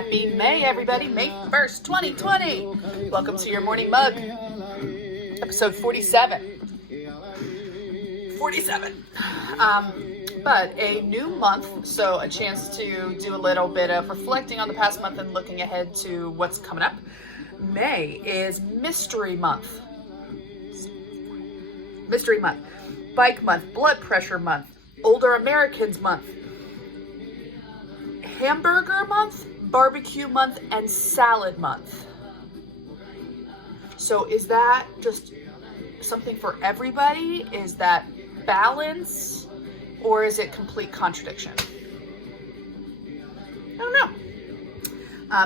Happy May, everybody. May 1st, 2020. Welcome to your morning mug. Episode 47. 47. But a new month, so a chance to do a little bit of reflecting on the past month and looking ahead to what's coming up. May is Mystery Month. Mystery Month. Bike Month. Blood Pressure Month. Older Americans Month. Hamburger Month. Barbecue Month. And Salad Month. So is that just something for everybody? Is that balance? Or is it complete contradiction? I don't know.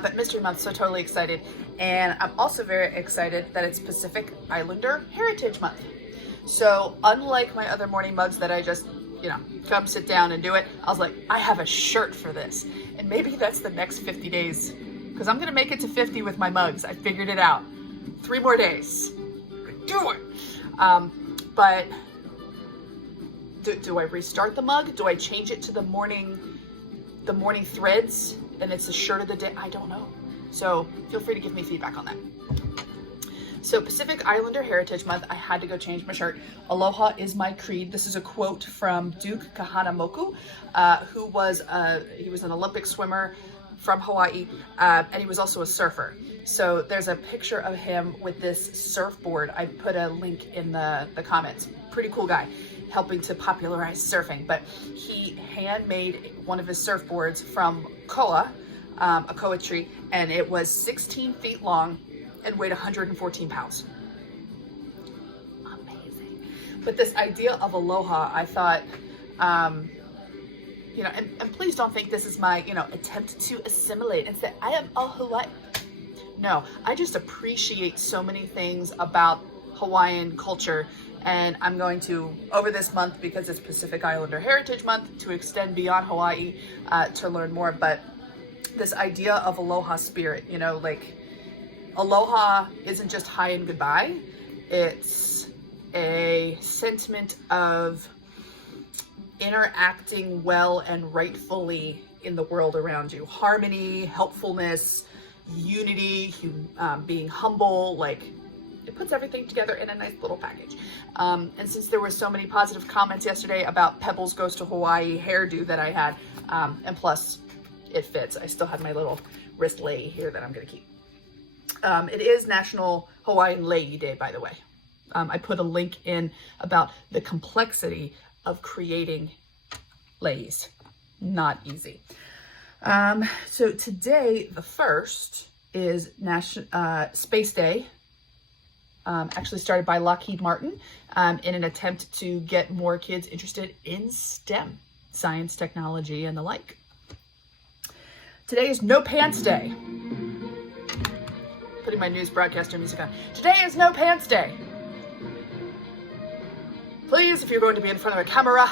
But Mystery Month, so totally excited. And I'm also very excited that it's Pacific Islander Heritage Month. So unlike my other morning mugs that I just, come sit down and do it, I was like, I have a shirt for this. And maybe that's the next 50 days. Because I'm going to make it to 50 with my mugs. I figured it out. 3 more days. Do it. But do I restart the mug? Do I change it to the morning threads? And it's the shirt of the day? I don't know. So feel free to give me feedback on that. So Pacific Islander Heritage Month, I had to go change my shirt. Aloha is my creed. This is a quote from Duke Kahanamoku, who was an Olympic swimmer from Hawaii, and he was also a surfer. So there's a picture of him with this surfboard. I put a link in the comments. Pretty cool guy, helping to popularize surfing. But he handmade one of his surfboards from koa, a koa tree, and it was 16 feet long and weighed 114 pounds. Amazing. But this idea of aloha, I thought, and please don't think this is my, attempt to assimilate and say, I am a Hawaii. No, I just appreciate so many things about Hawaiian culture. And I'm going to, over this month, because it's Pacific Islander Heritage Month, to extend beyond Hawaii to learn more. But this idea of aloha spirit, aloha isn't just hi and goodbye. It's a sentiment of interacting well and rightfully in the world around you. Harmony, helpfulness, unity, being humble, it puts everything together in a nice little package. And since there were so many positive comments yesterday about Pebbles Goes to Hawaii hairdo that I had, and plus it fits. I still have my little wrist lei here that I'm gonna keep. It is National Hawaiian Lei Day, by the way. I put a link in about the complexity of creating leis. Not easy. So today, the 1st, is Space Day. Actually started by Lockheed Martin in an attempt to get more kids interested in STEM, science, technology, and the like. Today is No Pants Day. Putting my news broadcaster music on. Today is No Pants Day. Please, if you're going to be in front of a camera,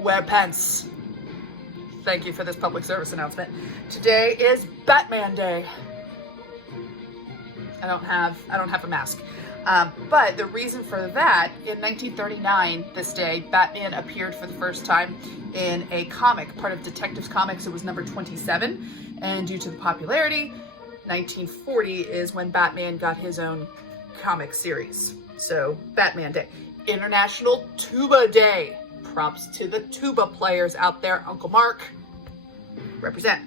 wear pants. Thank you for this public service announcement. Today is Batman Day. I don't have a mask. But the reason for that, in 1939, this day, Batman appeared for the first time in a comic, part of Detectives Comics. It was number 27. And due to the popularity, 1940 is when Batman got his own comic series. So, Batman Day. International Tuba Day. Props to the tuba players out there. Uncle Mark, represent.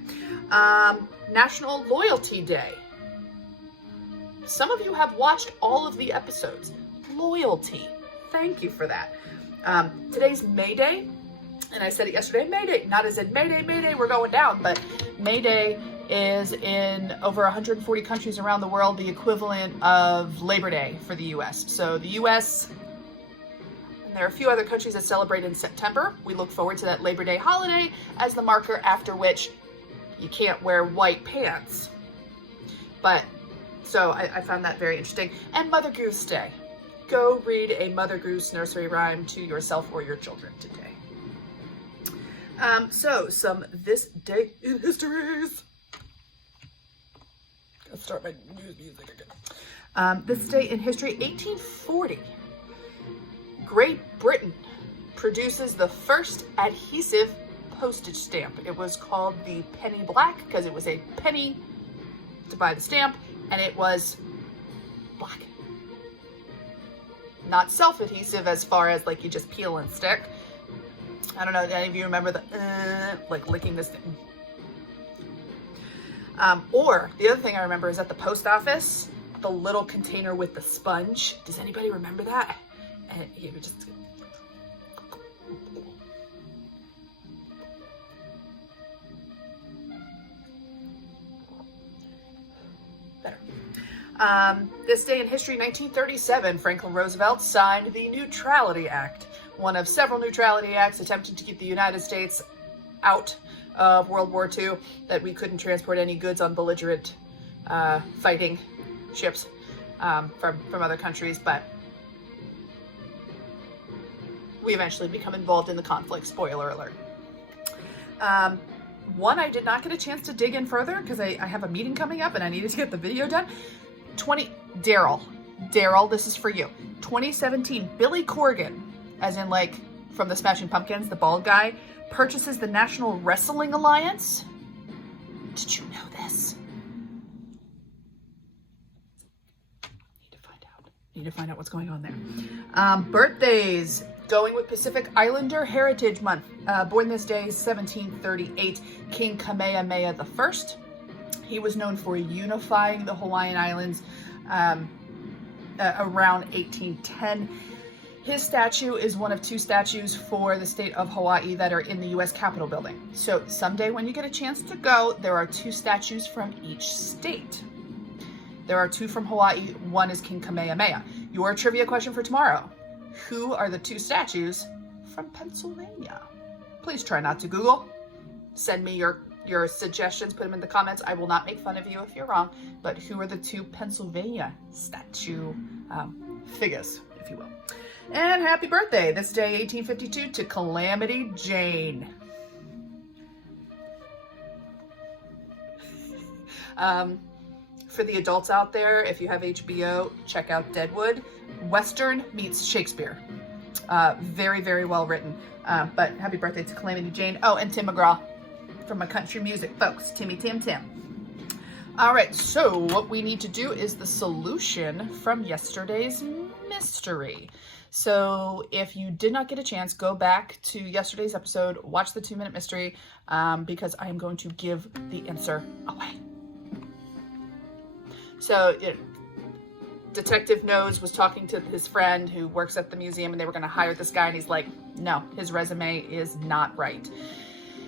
National Loyalty Day. Some of you have watched all of the episodes. Loyalty. Thank you for that. Today's May Day. And I said it yesterday, May Day. Not as in Mayday, Mayday, we're going down. But May Day is in over 140 countries around the world, the equivalent of Labor Day for the U.S. So the U.S., and there are a few other countries that celebrate in September. We look forward to that Labor Day holiday as the marker after which you can't wear white pants. But, so I found that very interesting. And Mother Goose Day. Go read a Mother Goose nursery rhyme to yourself or your children today. So, some This Day in Histories. Let's start my news music again. This day in history, 1840. Great Britain produces the first adhesive postage stamp. It was called the penny black because it was a penny to buy the stamp, and it was black. Not self-adhesive as far as like you just peel and stick. I don't know, do any of you remember the like licking this thing? Or the other thing I remember is at the post office, the little container with the sponge. Does anybody remember that? And you would just better. This day in history, 1937, Franklin Roosevelt signed the Neutrality Act, one of several neutrality acts attempting to keep the United States out of World War II, that we couldn't transport any goods on belligerent fighting ships from other countries, but we eventually become involved in the conflict, spoiler alert. One, I did not get a chance to dig in further because I have a meeting coming up and I needed to get the video done. Daryl, this is for you. 2017, Billy Corgan, as in like from the Smashing Pumpkins, the bald guy, purchases the National Wrestling Alliance. Did you know this? Need to find out what's going on there. Birthdays. Going with Pacific Islander Heritage Month. Born this day, 1738, King Kamehameha I. He was known for unifying the Hawaiian Islands around 1810. His statue is one of two statues for the state of Hawaii that are in the U.S. Capitol building. So someday when you get a chance to go, there are two statues from each state. There are two from Hawaii. One is King Kamehameha. Your trivia question for tomorrow. Who are the two statues from Pennsylvania? Please try not to Google. Send me your suggestions. Put them in the comments. I will not make fun of you if you're wrong. But who are the two Pennsylvania statue figures, if you will? And happy birthday, this day, 1852, to Calamity Jane. For the adults out there, if you have HBO, check out Deadwood. Western meets Shakespeare. Very, very well written. But happy birthday to Calamity Jane. Oh, and Tim McGraw from my country music folks. Tim. All right, so what we need to do is the solution from yesterday's mystery. So if you did not get a chance, go back to yesterday's episode, watch the 2-minute mystery, because I am going to give the answer away. So, Detective Nose was talking to his friend who works at the museum, and they were going to hire this guy, and he's like, no, his resume is not right.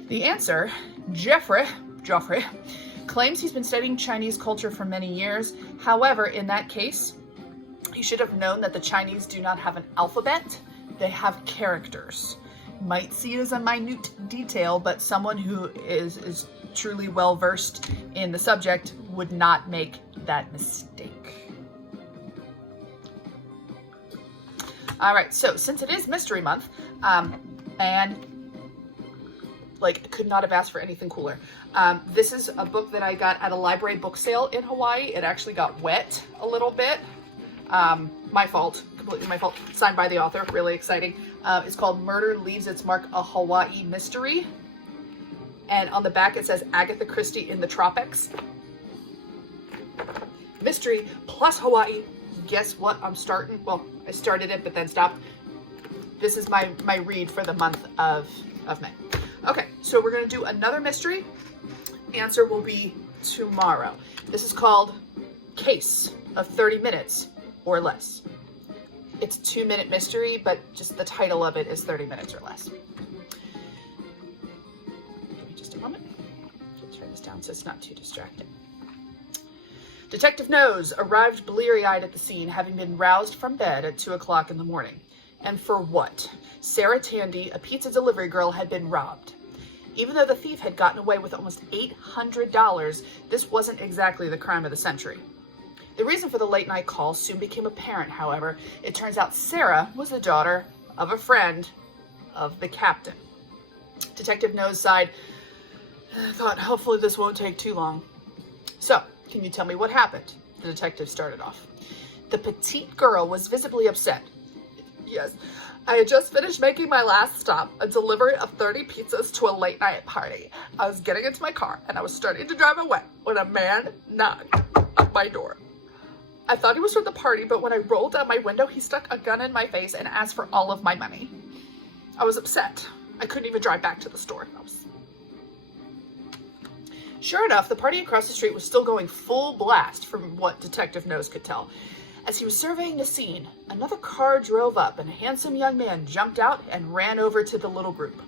The answer, Geoffrey, claims he's been studying Chinese culture for many years. However, in that case, he should have known that the Chinese do not have an alphabet. They have characters. Might see it as a minute detail, but someone who is truly well-versed in the subject would not make that mistake. All right, so since it is Mystery Month, and like could not have asked for anything cooler. This is a book that I got at a library book sale in Hawaii. It actually got wet a little bit. My fault, completely my fault. Signed by the author, really exciting. It's called Murder Leaves Its Mark, a Hawaii Mystery. And on the back it says Agatha Christie in the Tropics. Mystery plus Hawaii. Guess what I'm starting? Well, I started it but then stopped. This is my read for the month of May. Okay, so we're gonna do another mystery. Answer will be tomorrow. This is called Case of 30 Minutes or Less. It's a 2-minute mystery, but just the title of it is 30 minutes or less. Give me just a moment. I'll turn this down so it's not too distracting. Detective Nose arrived bleary-eyed at the scene, having been roused from bed at 2 o'clock in the morning. And for what? Sarah Tandy, a pizza delivery girl, had been robbed. Even though the thief had gotten away with almost $800, this wasn't exactly the crime of the century. The reason for the late-night call soon became apparent, however. It turns out Sarah was the daughter of a friend of the captain. Detective Nose sighed, thought, hopefully this won't take too long. So, can you tell me what happened? The detective started off. The petite girl was visibly upset. Yes, I had just finished making my last stop, a delivery of 30 pizzas to a late night party. I was getting into my car and I was starting to drive away when a man knocked at my door. I thought he was from the party, but when I rolled down my window, he stuck a gun in my face and asked for all of my money. I was upset. I couldn't even drive back to the store. Sure enough, the party across the street was still going full blast from what Detective Nose could tell. As he was surveying the scene, another car drove up and a handsome young man jumped out and ran over to the little group.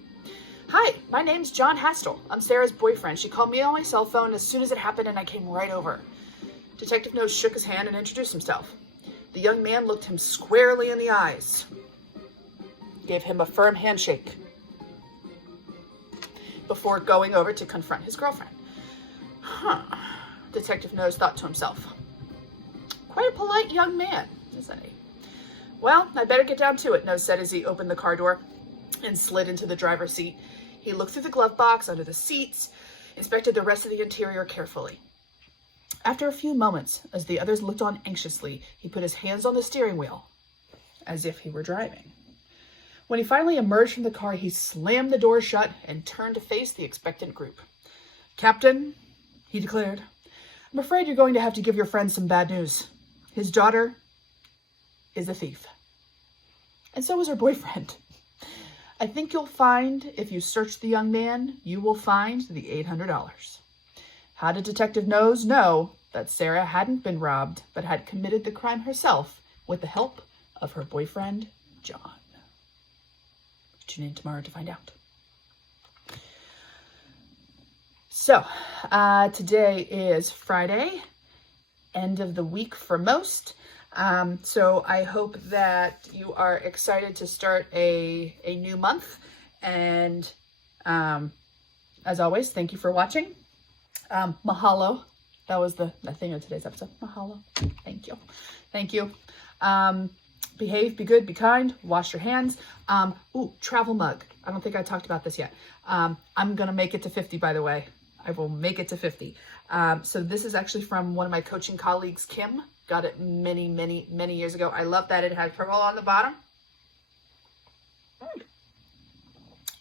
Hi, my name's John Hastel. I'm Sarah's boyfriend. She called me on my cell phone as soon as it happened and I came right over. Detective Nose shook his hand and introduced himself. The young man looked him squarely in the eyes, gave him a firm handshake before going over to confront his girlfriend. Detective Nose thought to himself. Quite a polite young man, isn't he? Well, I better get down to it, Nose said as he opened the car door and slid into the driver's seat. He looked through the glove box, under the seats, inspected the rest of the interior carefully. After a few moments, as the others looked on anxiously, he put his hands on the steering wheel, as if he were driving. When he finally emerged from the car, he slammed the door shut and turned to face the expectant group. Captain, he declared, I'm afraid you're going to have to give your friend some bad news. His daughter is a thief. And so is her boyfriend. I think you'll find, if you search the young man, you will find the $800. How did Detective Nose know that Sarah hadn't been robbed, but had committed the crime herself with the help of her boyfriend, John? Tune in tomorrow to find out. So, today is Friday, end of the week for most. So I hope that you are excited to start a new month. And as always, thank you for watching. Mahalo. That was the thing of today's episode. Mahalo. Thank you. Thank you. Behave, be good, be kind, wash your hands. Travel mug. I don't think I talked about this yet. I'm going to make it to 50, by the way. I will make it to 50. So this is actually from one of my coaching colleagues, Kim. Got it many, many, many years ago. I love that it has purple on the bottom.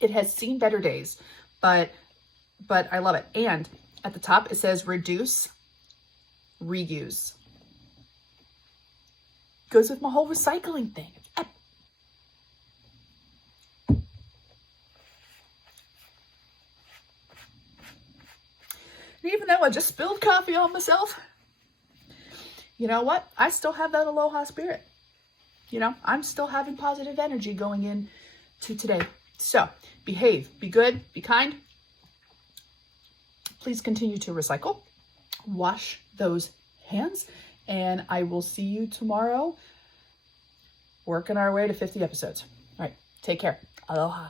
It has seen better days, but I love it. And at the top, it says reduce, reuse. Goes with my whole recycling thing. And even though I just spilled coffee on myself, you know what? I still have that aloha spirit. You know, I'm still having positive energy going into today. So behave, be good, be kind. Please continue to recycle, wash those hands, and I will see you tomorrow, working our way to 50 episodes. All right, take care. Aloha.